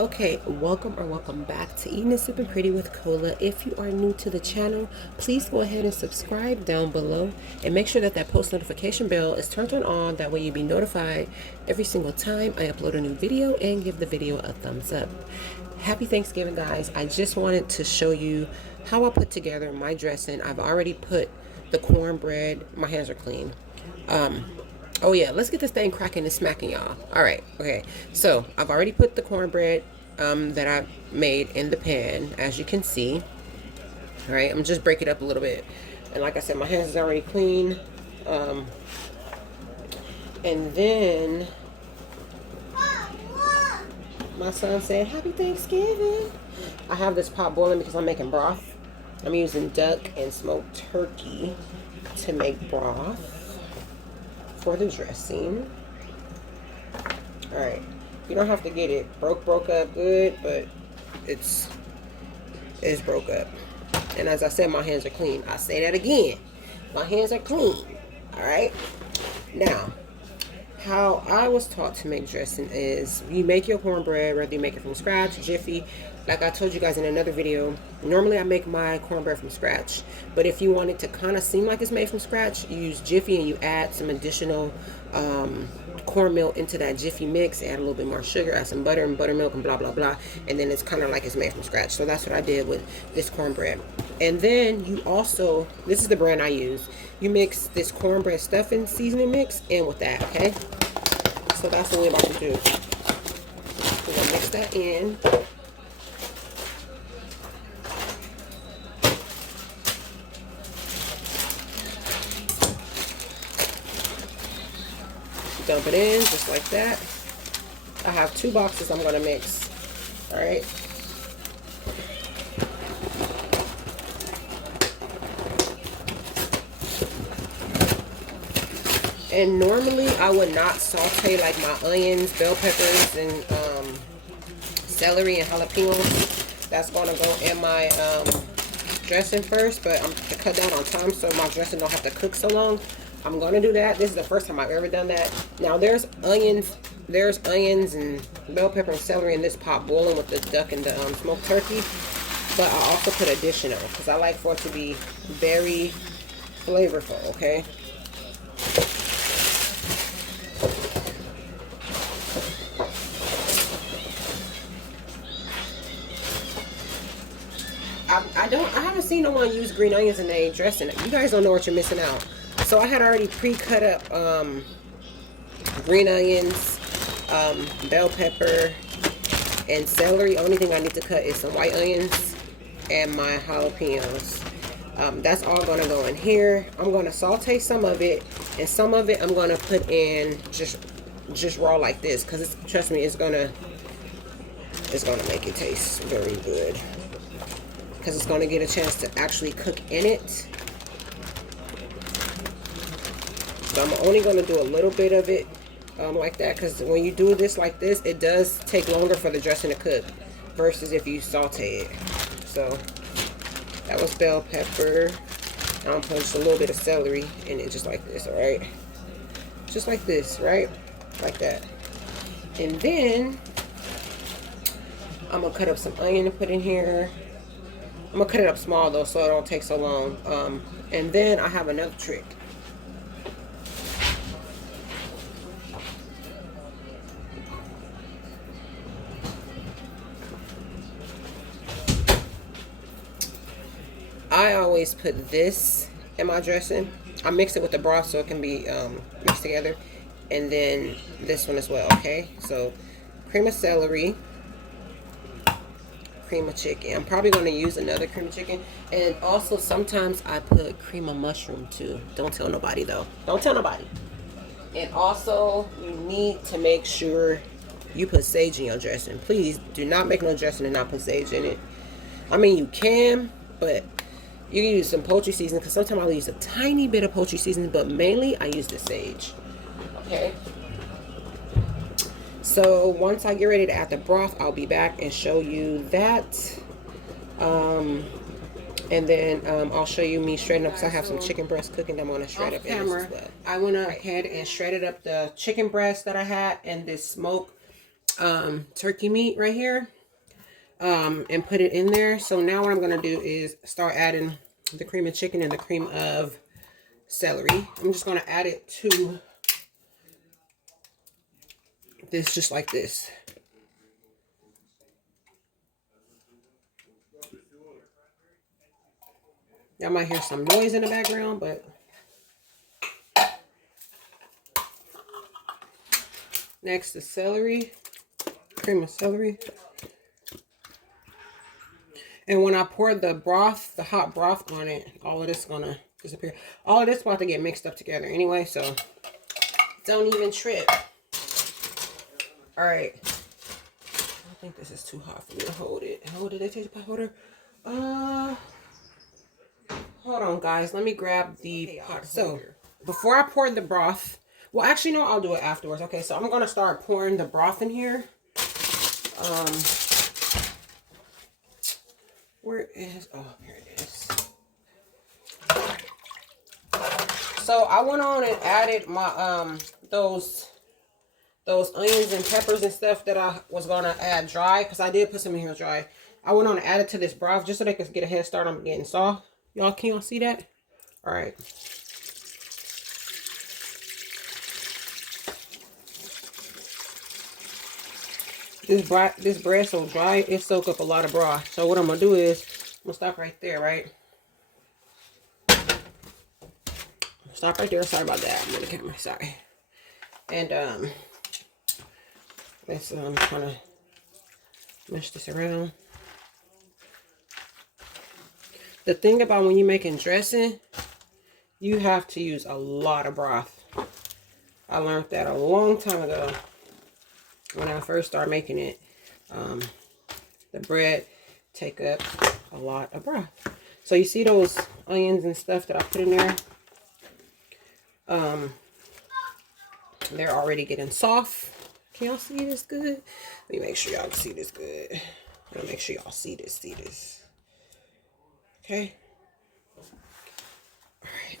Okay, welcome back to Eating Super Pretty with Cola. If you are new to the channel, please go ahead and subscribe down below and make sure that post notification bell is turned on. That way you'll be notified every single time I upload a new video, and give the video a thumbs up. Happy Thanksgiving, guys. I just wanted to show you how I put together my dressing. I've already put the cornbread. My hands are clean. Oh yeah, let's get this thing cracking and smacking, y'all. All right, okay. So I've already put the cornbread that I made in the pan, as you can see. All right, I'm just break it up a little bit, and like I said, my hands is already clean. And then my son said, "Happy Thanksgiving." I have this pot boiling because I'm making broth. I'm using duck and smoked turkey to make broth for the dressing. All right, you don't have to get it broke up good, but it's broke up. And as I said, my hands are clean. I say that again, my hands are clean. All right, now how I was taught to make dressing is you make your cornbread, whether you make it from scratch, Jiffy. Like I told you guys in another video, normally I make my cornbread from scratch. But if you want it to kind of seem like it's made from scratch, you use Jiffy and you add some additional cornmeal into that Jiffy mix, add a little bit more sugar, add some butter and buttermilk and blah, blah, blah. And then it's kind of like it's made from scratch. So that's what I did with this cornbread. And then you also, this is the brand I use. You mix this cornbread stuffing seasoning mix in with that, okay? So that's what we're about to do. We're gonna mix that in. Dump it in just like that. I have 2 boxes I'm gonna mix. All right. And normally I would not saute like my onions, bell peppers, and celery and jalapenos. That's gonna go in my dressing first, but I'm to cut down on time so my dressing don't have to cook so long. I'm gonna do that. This is the first time I've ever done that. Now there's onions and bell pepper and celery in this pot boiling with the duck and the smoked turkey. But I also put additional because I like for it to be very flavorful. Okay. I haven't seen no one use green onions in their dressing. You guys don't know what you're missing out. So I had already pre-cut up green onions, bell pepper, and celery. Only thing I need to cut is some white onions and my jalapenos. That's all gonna go in here. I'm gonna saute some of it, and some of it I'm gonna put in just raw like this, because trust me, it's gonna make it taste very good, because it's gonna get a chance to actually cook in it. So I'm only going to do a little bit of it like that, because when you do this like this, it does take longer for the dressing to cook versus if you saute it. So that was bell pepper. I'm going to put just a little bit of celery in it just like this, all right? Just like this, right? Like that. And then I'm going to cut up some onion to put in here. I'm going to cut it up small though so it don't take so long. And then I have another trick. I always put this in my dressing. I mix it with the broth so it can be mixed together. And then this one as well, okay? So cream of celery, cream of chicken. I'm probably going to use another cream of chicken. And also sometimes I put cream of mushroom too. Don't tell nobody though. Don't tell nobody. And also you need to make sure you put sage in your dressing. Please do not make no dressing and not put sage in it. I mean, you can, but you can use some poultry seasoning, because sometimes I'll use a tiny bit of poultry seasoning, but mainly I use the sage. Okay. So once I get ready to add the broth, I'll be back and show you that. And then I'll show you me shredding up, because I have some chicken breast cooking that I'm going to shred up in this as well. I went ahead and shredded up the chicken breast that I had and this smoked turkey meat right here, and put it in there. So now what I'm going to do is start adding the cream of chicken and the cream of celery. I'm just going to add it to this just like this. Y'all might hear some noise in the background, but next the celery, cream of celery. And when I pour the broth, the hot broth on it, all of this is gonna disappear. All of this is about to get mixed up together anyway, so don't even trip. All right. I think this is too hot for me to hold it. How did I take the pot holder? Hold on, guys. Let me grab the pot. So before I pour the broth, well, actually, no, I'll do it afterwards. Okay, so I'm gonna start pouring the broth in here. Where is, oh, here it is. So I went on and added my, those onions and peppers and stuff that I was going to add dry, because I did put some in here dry. I went on and added to this broth just so they could get a head start on getting soft. Y'all, can y'all see that? All right. This bread so dry, it soak up a lot of broth. So what I'm gonna do is I'm gonna stop right there, right? Stop right there. Sorry about that. I'm on the camera. Sorry. And let's kind of mush this around. The thing about when you're making dressing, you have to use a lot of broth. I learned that a long time ago. When I first started making it, the bread take up a lot of broth. So you see those onions and stuff that I put in there? They're already getting soft. Can y'all see this good? Let me make sure y'all can see this good. I'm gonna make sure y'all see this. Okay. All right.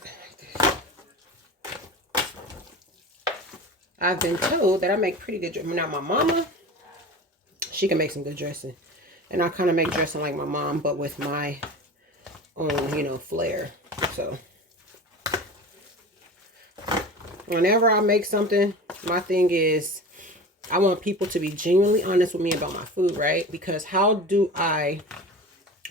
I've been told that I make pretty good dressing. Now my mama, she can make some good dressing. And I kind of make dressing like my mom, but with my own, you know, flair. So whenever I make something, my thing is I want people to be genuinely honest with me about my food, right? Because how do I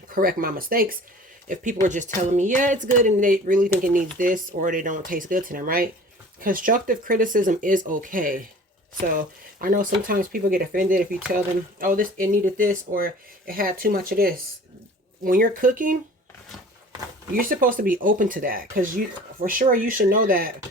correct my mistakes if people are just telling me, yeah, it's good, and they really think it needs this, or they don't taste good to them, right? Constructive criticism is okay. So I know sometimes people get offended if you tell them, oh, it needed this, or it had too much of this. When you're cooking, you're supposed to be open to that, because for sure you should know that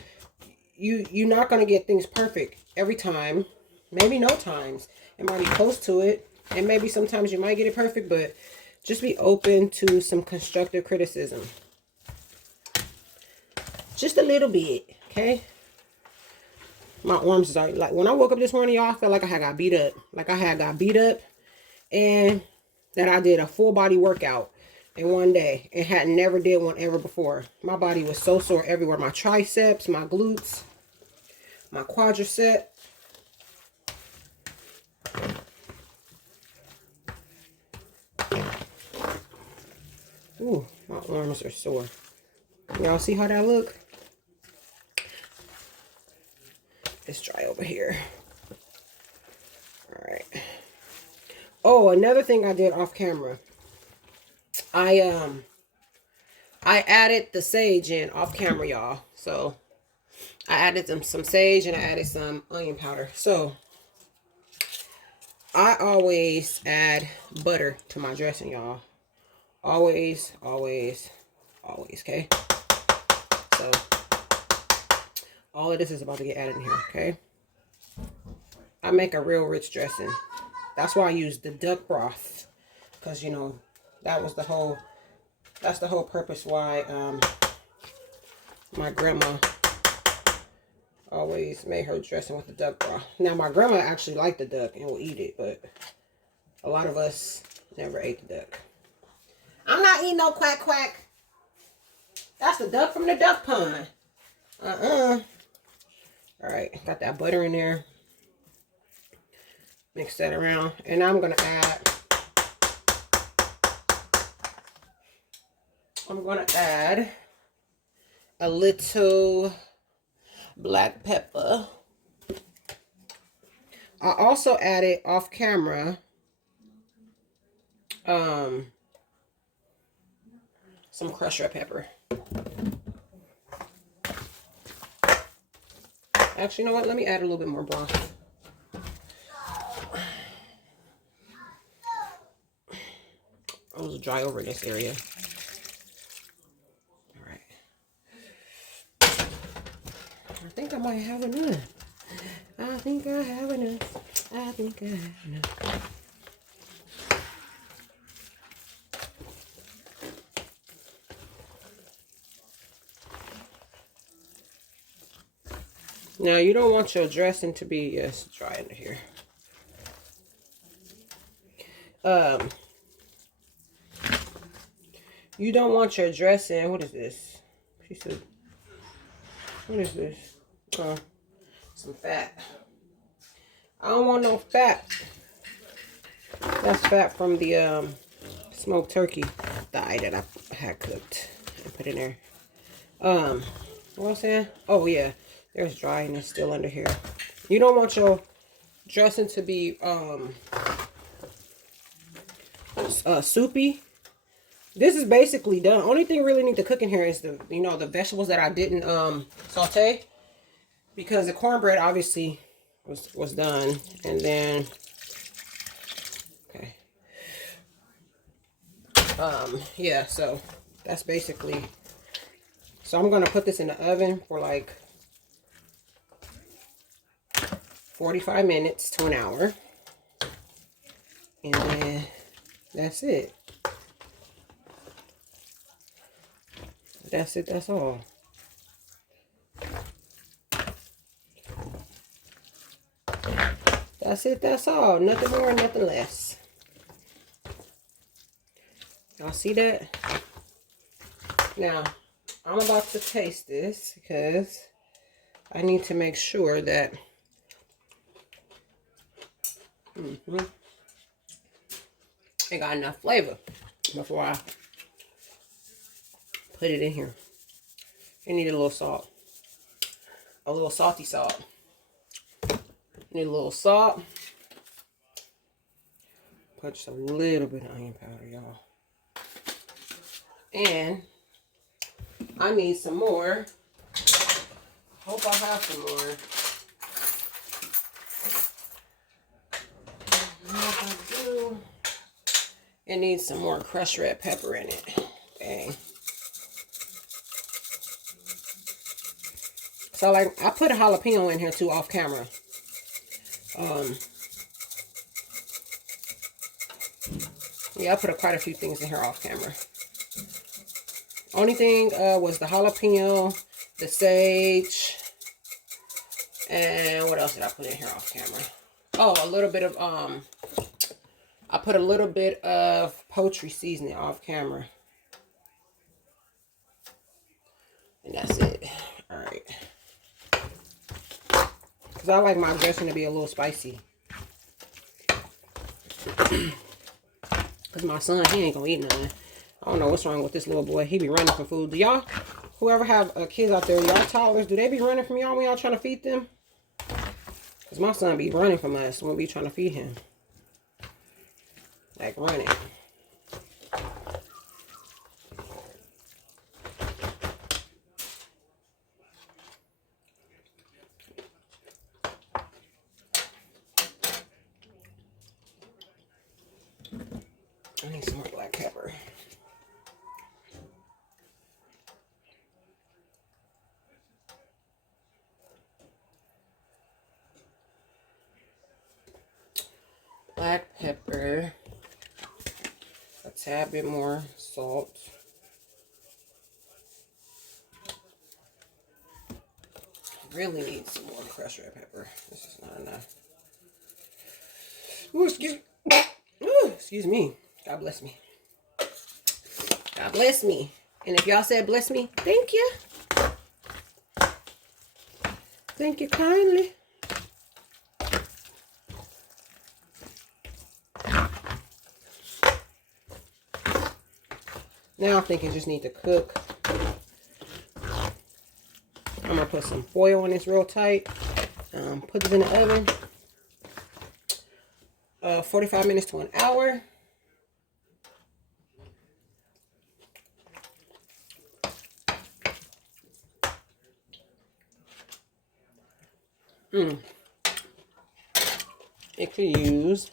you're not going to get things perfect every time. Maybe no times. It might be close to it, and maybe sometimes you might get it perfect, but just be open to some constructive criticism. Just a little bit, okay? My arms is already, like, when I woke up this morning, y'all, I felt like I had got beat up. Like I had got beat up, and that I did a full body workout in one day and had never did one ever before. My body was so sore everywhere. My triceps, my glutes, my quadricep. Ooh, my arms are sore. Y'all see how that look? It's dry over here. All right. Oh, another thing I did off camera. I added the sage in off camera, y'all. So I added some sage and I added some onion powder. So I always add butter to my dressing, y'all. Always, always, always, okay? So all of this is about to get added in here, okay? I make a real rich dressing. That's why I use the duck broth, because, you know, that's the whole purpose why my grandma always made her dressing with the duck broth. Now, my grandma actually liked the duck and will eat it, but a lot of us never ate the duck. I'm not eating no quack quack. That's the duck from the duck pond. All right, got that butter in there. Mix that around. And I'm going to add a little black pepper. I also added off camera some crushed red pepper. Actually, you know what? Let me add a little bit more broth. It was dry over in this area. All right. I think I might have enough. I think I have enough. I think I have enough. Now, you don't want your dressing to be, yes, dry under here. You don't want your dressing, what is this? Piece of, what is this? Some fat. I don't want no fat. That's fat from the smoked turkey thigh that I had cooked and put in there. What was I saying? Oh yeah, there's dryness still under here. You don't want your dressing to be soupy. This is basically done. Only thing really need to cook in here is the the vegetables that I didn't saute, because the cornbread obviously was done. And then okay, yeah, so that's basically. So I'm gonna put this in the oven for like 45 minutes to an hour, and then that's it. That's it, that's all. That's it, that's all. Nothing more, nothing less. Y'all see that? Now, I'm about to taste this because I need to make sure that it got enough flavor before I put it in here. It needed a little salt. A little salty salt. Need a little salt. Put just a little bit of onion powder, y'all. And I need some more. Hope I have some more. If I do, it needs some more crushed red pepper in it. Dang. So like I put a jalapeno in here too off camera. Yeah, I put quite a few things in here off camera. Only thing was the jalapeno, the sage, and what else did I put in here off camera? Oh, a little bit of I put a little bit of poultry seasoning off camera. And that's it. Alright. Because I like my dressing to be a little spicy. Because my son, he ain't gonna eat nothing. I don't know what's wrong with this little boy. He be running from food. Do y'all, whoever have kids out there, y'all toddlers, do they be running from y'all when y'all trying to feed them? Because my son be running from us when we trying to feed him. Like running. I need some more black pepper. Black pepper. A tad bit more salt. Really need some more crushed red pepper. This is not enough. Ooh, excuse me. Ooh, excuse me. God bless me. God bless me. And if y'all said bless me, thank you. Thank you kindly. Now I think it just needs to cook. I'm going to put some foil on this real tight. Put it in the oven. 45 minutes to an hour. It could use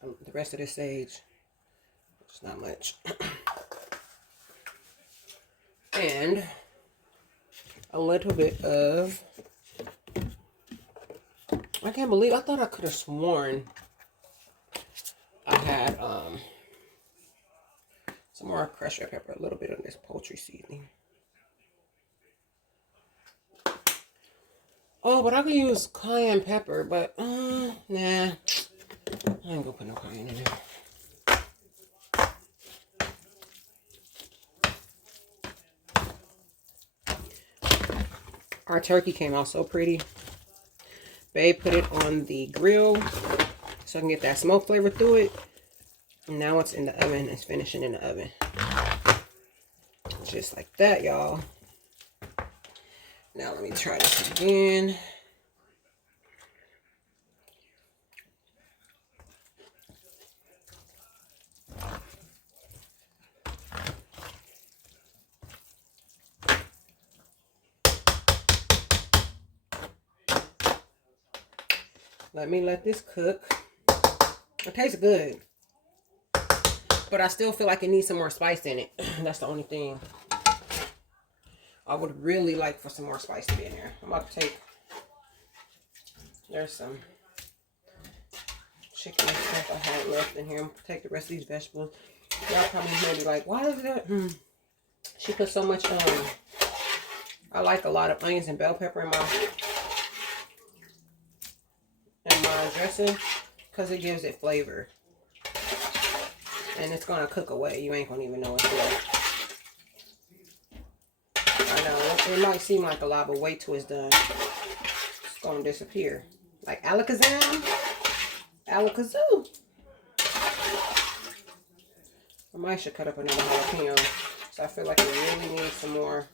the rest of the sage. It's not much. And a little bit of, I can't believe, I thought I could have sworn I had some more crushed red pepper, a little bit of this poultry seasoning. Oh, but I could use cayenne pepper, but nah, I ain't gonna put no cayenne in there. Our turkey came out so pretty. Babe put it on the grill so I can get that smoke flavor through it. And now it's in the oven. It's finishing in the oven. Just like that, y'all. Now let me try this again. Let this cook. It tastes good, but I still feel like it needs some more spice in it. That's the only thing. I would really like for some more spice to be in there. I'm about to take, there's some chicken and stuff I had left in here. I'm going to take the rest of these vegetables. Y'all probably may be like, why is that? She put so much, I like a lot of onions and bell pepper in my dressing because it gives it flavor. And it's going to cook away. You ain't going to even know it's there. I know, it might seem like a lot, but wait till it's done. It's going to disappear. Like alakazam. Alakazoo. I might should cut up another jalapeno. So I feel like it really needs some more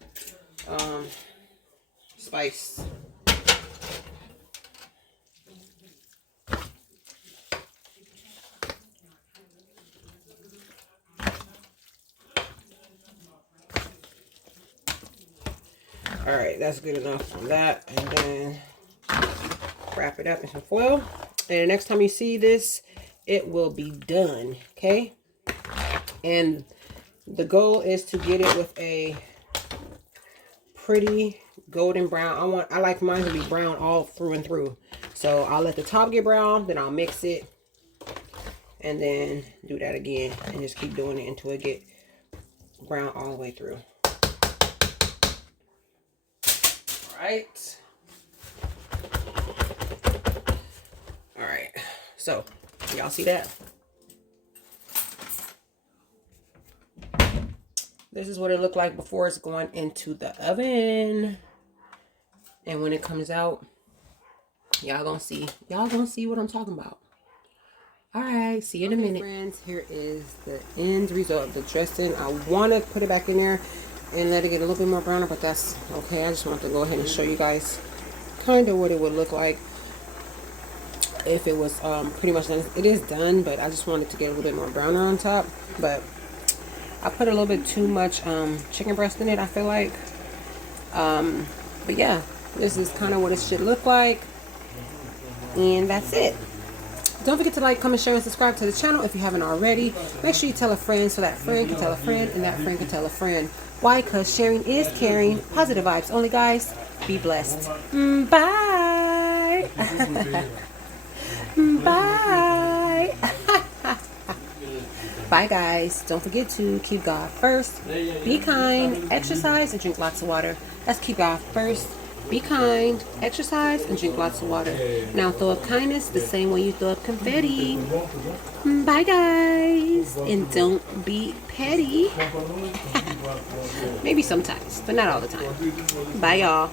spice. Alright, that's good enough for that. And then wrap it up in some foil. And the next time you see this, it will be done. Okay? And the goal is to get it with a pretty golden brown. I like mine to be brown all through and through. So I'll let the top get brown, then I'll mix it. And then do that again. And just keep doing it until it get brown all the way through. Right. All right. So, y'all see that? This is what it looked like before it's going into the oven. And when it comes out, y'all gonna see what I'm talking about. All right, see you in a minute. Friends, here is the end result of the dressing. I want to put it back in there and let it get a little bit more browner, but that's okay. I just want to go ahead and show you guys kind of what it would look like if it was pretty much done. It is done, but I just wanted to get a little bit more browner on top. But I put a little bit too much chicken breast in it, I feel like. But yeah, this is kind of what it should look like. And that's it. Don't forget to like, comment, share, and subscribe to the channel if you haven't already. Make sure you tell a friend so that friend can tell a friend and that friend can tell a friend. Why? Because sharing is caring. Positive vibes only, guys. Be blessed. Bye. Bye. Bye, guys. Don't forget to keep God first. Be kind, exercise, and drink lots of water. Let's keep God first. Be kind, exercise, and drink lots of water. Now throw up kindness the same way you throw up confetti. Bye, guys. And don't be petty. Maybe sometimes, but not all the time. Bye, y'all.